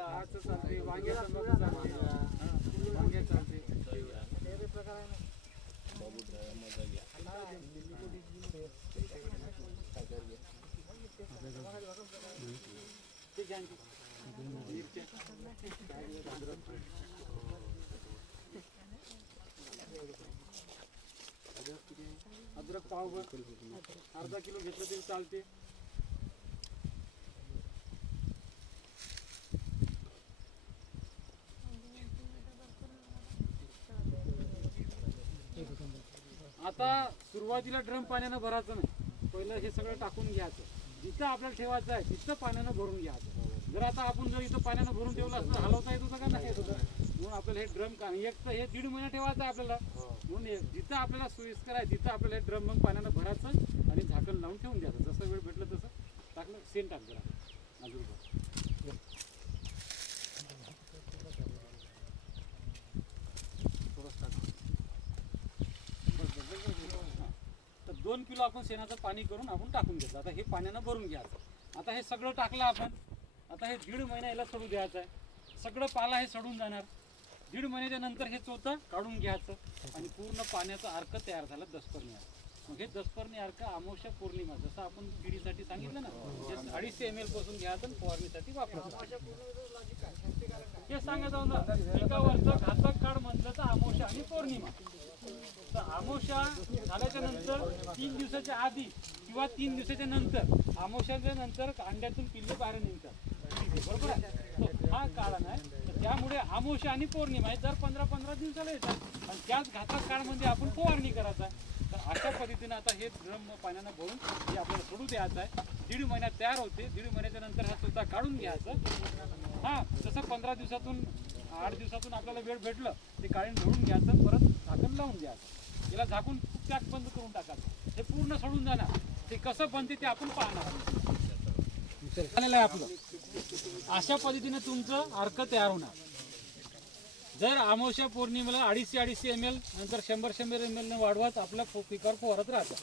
दहाचं चालते, वांग्याचं चालते, वांग्या चालते. अद्रक पावभर अर्धा किलो घेतलं तरी चालते. आता सुरुवातीला ड्रम पाण्यानं भरायचं नाही, पहिलं हे सगळं टाकून घ्यायचं. जिथं आपल्याला ठेवायचं आहे तिथं पाण्यानं भरून घ्यायचं. जर आता आपण जर इथं पाण्यानं भरून ठेवलं असतं हलवता येत होतं का नाही येत होतं. म्हणून आपल्याला हे ड्रम का एक तर हे 1.5 महिना ठेवायचं आहे आपल्याला. म्हणून जिथं आपल्याला सोयीस्कर आहे तिथं आपल्याला हे ड्रम मग पाण्यानं भरायचं आणि झाकण लावून ठेवून द्यायचं. जसं वेळ भेटलं तसं टाकलं. सेन टाक जरा अजून थोडंच टाक. 2 किलो आपण शेणाचं पाणी करून आपण टाकून घेतलं. आता हे पाण्यानं भरून घ्यायचं. आता हे सगळं टाकलं आपण. आता हे 1.5 महिना याला सडू द्यायचं आहे. सगळं पाला हे सडून जाणार. 1.5 महिन्याच्या नंतर हे चोथं काढून घ्यायचं आणि पूर्ण पाण्याचा अर्क तयार झाला दसपर्णी अर्क. मग हे दसपर्णी अर्क अमावस्या पौर्णिमा जसं आपण पिढीसाठी सांगितलं ना, हे 250 ml पासून घ्यायचं आणि फवारणीसाठी वापरायचं. हे सांगा जाऊ ना, पिकावरचं घातक काळ म्हटलं तर अमावस्या आणि पौर्णिमा. तर अमावस्या झाल्याच्या नंतर 3 दिवसाच्या आधी किंवा 3 दिवसाच्या नंतर, अमावस्याच्या नंतर अंड्यातून पिल्ले बाहेर निघतात, बरोबर आहे. हा काळ नाही. तर त्यामुळे अमावस्या आणि पौर्णिमा हे दर 15-15 दिवसाला येतात आणि त्याच घातक काळामध्ये आपण फवारणी करायचा. तर अशा पद्धतीने आता हे ड्रम पाण्यानं भरून हे आपल्याला सोडू द्यायचं आहे. 1.5 महिन्यात तयार होते. 1.5 महिन्याच्या नंतर हा सुद्धा काढून घ्यायचं. हा जसं 15 दिवसातून 8 दिवसातून आपल्याला वेळ भेटलं ते काढून धरून घ्यायचं, परत झाकण लावून द्यायचं. याला झाकून पॅक बंद करून टाकायचं. हे पूर्ण सोडून जाणार. ते कसं बनते ते आपण पाहणार झालेलं आहे आपलं. अशा पद्धतीने तुमचं अर्क तयार होणार. जर अमावस्या पौर्णिमेला 250 ml नंतर 100 ml वाढवत आपल्या पिकावर फवारत राहतं.